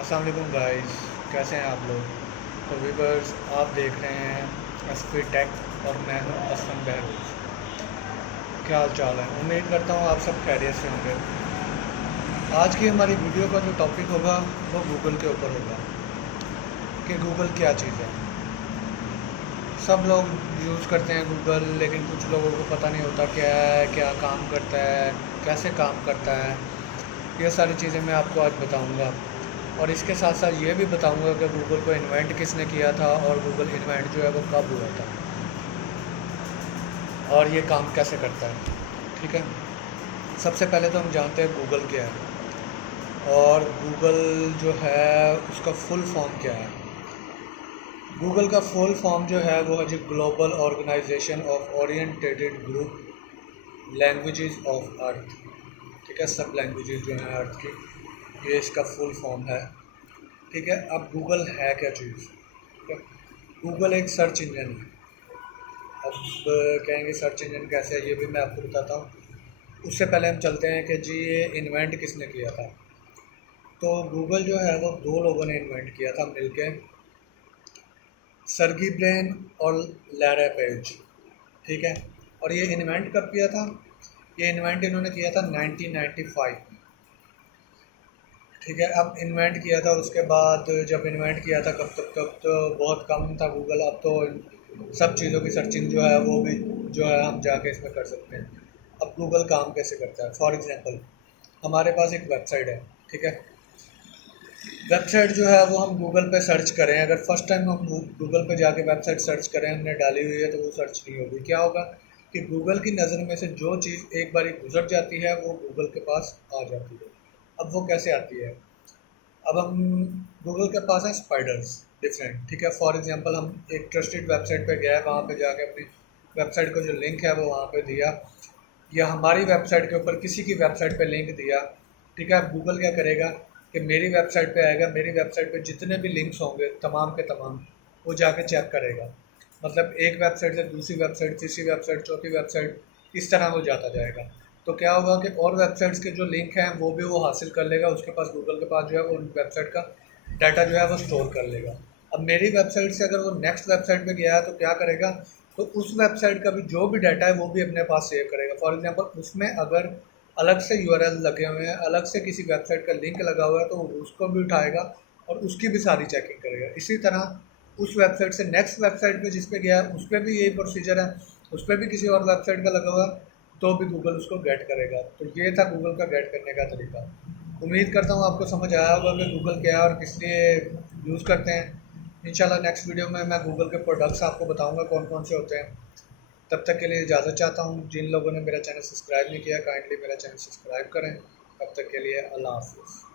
अस्सलाम वालेकुम गाइस, कैसे हैं आप लोग। तो व्यूवर्स, आप देख रहे हैं एसपी टेक और मैं हूं असलम बहरोज। क्या हाल चाल है, उम्मीद करता हूं आप सब खैरियत से होंगे। आज की हमारी वीडियो का जो टॉपिक होगा वो गूगल के ऊपर होगा कि गूगल क्या चीज़ है। सब लोग यूज़ करते हैं गूगल, लेकिन कुछ लोगों को पता नहीं होता क्या है, क्या काम करता है, कैसे काम करता है। ये सारी चीज़ें मैं आपको आज बताऊंगा और इसके साथ साथ ये भी बताऊंगा कि गूगल को इन्वेंट किसने किया था और गूगल इन्वेंट जो है वो कब हुआ था और ये काम कैसे करता है। ठीक है, सबसे पहले तो हम जानते हैं गूगल क्या है और गूगल जो है उसका फुल फॉर्म क्या है। गूगल का फुल फॉर्म जो है वो है जी global organisation of oriented group languages of earth. ठीक है, सब लैंग्वेजेस जो हैं अर्थ की, ये इसका फुल फॉर्म है। ठीक है, अब गूगल है क्या चीज़। ठीक है, गूगल एक सर्च इंजन है। अब कहेंगे सर्च इंजन कैसे है, ये भी मैं आपको बताता हूँ। उससे पहले हम चलते हैं कि जी ये इन्वेंट किसने किया था। तो गूगल जो है वो दो लोगों ने इन्वेंट किया था मिलके, सर्गी ब्रेन और लैरा पेज। ठीक है, और ये इन्वेंट कब किया था। ये इन्वेंट इन्होंने किया था 1995 में। ठीक है, अब इन्वेंट किया था, उसके बाद जब इन्वेंट किया था कब तक, तब तो बहुत कम था गूगल। अब तो सब चीज़ों की सर्चिंग जो है वो भी जो है हम जाके इसमें कर सकते हैं। अब गूगल काम कैसे करता है, फॉर एग्जांपल हमारे पास एक वेबसाइट है। ठीक है, वेबसाइट जो है वो हम गूगल पे सर्च करें, अगर फर्स्ट टाइम हम गूगल पे जाके वेबसाइट सर्च करें, हमने डाली हुई है, तो वो सर्च नहीं होगी। क्या होगा कि गूगल की नज़र में से जो चीज़ एक बारी गुजर जाती है वो गूगल के पास आ जाती है। अब वो कैसे आती है। अब हम गूगल के पास है स्पाइडर्स डिफरेंट। ठीक है, फॉर एग्जांपल हम एक ट्रस्टेड वेबसाइट पे गए, वहाँ पे जाके अपनी वेबसाइट का जो लिंक है वो वहाँ पे दिया, या हमारी वेबसाइट के ऊपर किसी की वेबसाइट पे लिंक दिया। ठीक है, अब गूगल क्या करेगा कि मेरी वेबसाइट पे आएगा, मेरी वेबसाइट पे जितने भी लिंक्स होंगे तमाम के तमाम वो जाके चेक करेगा। मतलब एक वेबसाइट से दूसरी वेबसाइट, तीसरी वेबसाइट, चौथी वेबसाइट, इस तरह वो जाता जाएगा। तो क्या होगा कि और वेबसाइट्स के जो लिंक हैं वो भी वो हासिल कर लेगा, उसके पास गूगल के पास जो है वो उन वेबसाइट का डाटा जो है वो स्टोर कर लेगा। अब मेरी वेबसाइट से अगर वो नेक्स्ट वेबसाइट पे गया है तो क्या करेगा, तो उस वेबसाइट का भी जो भी डाटा है वो भी अपने पास सेव करेगा। फॉर एग्जांपल उसमें अगर अलग से यूआरएल लगे हुए हैं, अलग से किसी वेबसाइट का लिंक लगा हुआ है, तो उसको भी उठाएगा और उसकी भी सारी चेकिंग करेगा। इसी तरह उस वेबसाइट से नेक्स्ट वेबसाइट पे जिस पे गया है उस पर भी यही प्रोसीजर है, उस पर भी किसी और वेबसाइट का लगा हुआ है तो भी गूगल उसको गेट करेगा। तो ये था गूगल का गेट करने का तरीका। उम्मीद करता हूँ आपको समझ आया होगा कि गूगल क्या है और किस लिए यूज़ करते हैं। इंशाल्लाह नेक्स्ट वीडियो में मैं गूगल के प्रोडक्ट्स आपको बताऊँगा कौन कौन से होते हैं। तब तक के लिए इजाज़त चाहता हूँ। जिन लोगों ने मेरा चैनल सब्सक्राइब नहीं किया, काइंडली मेरा चैनल सब्सक्राइब करें। तब तक के लिए अल्लाह हाफ़िज़।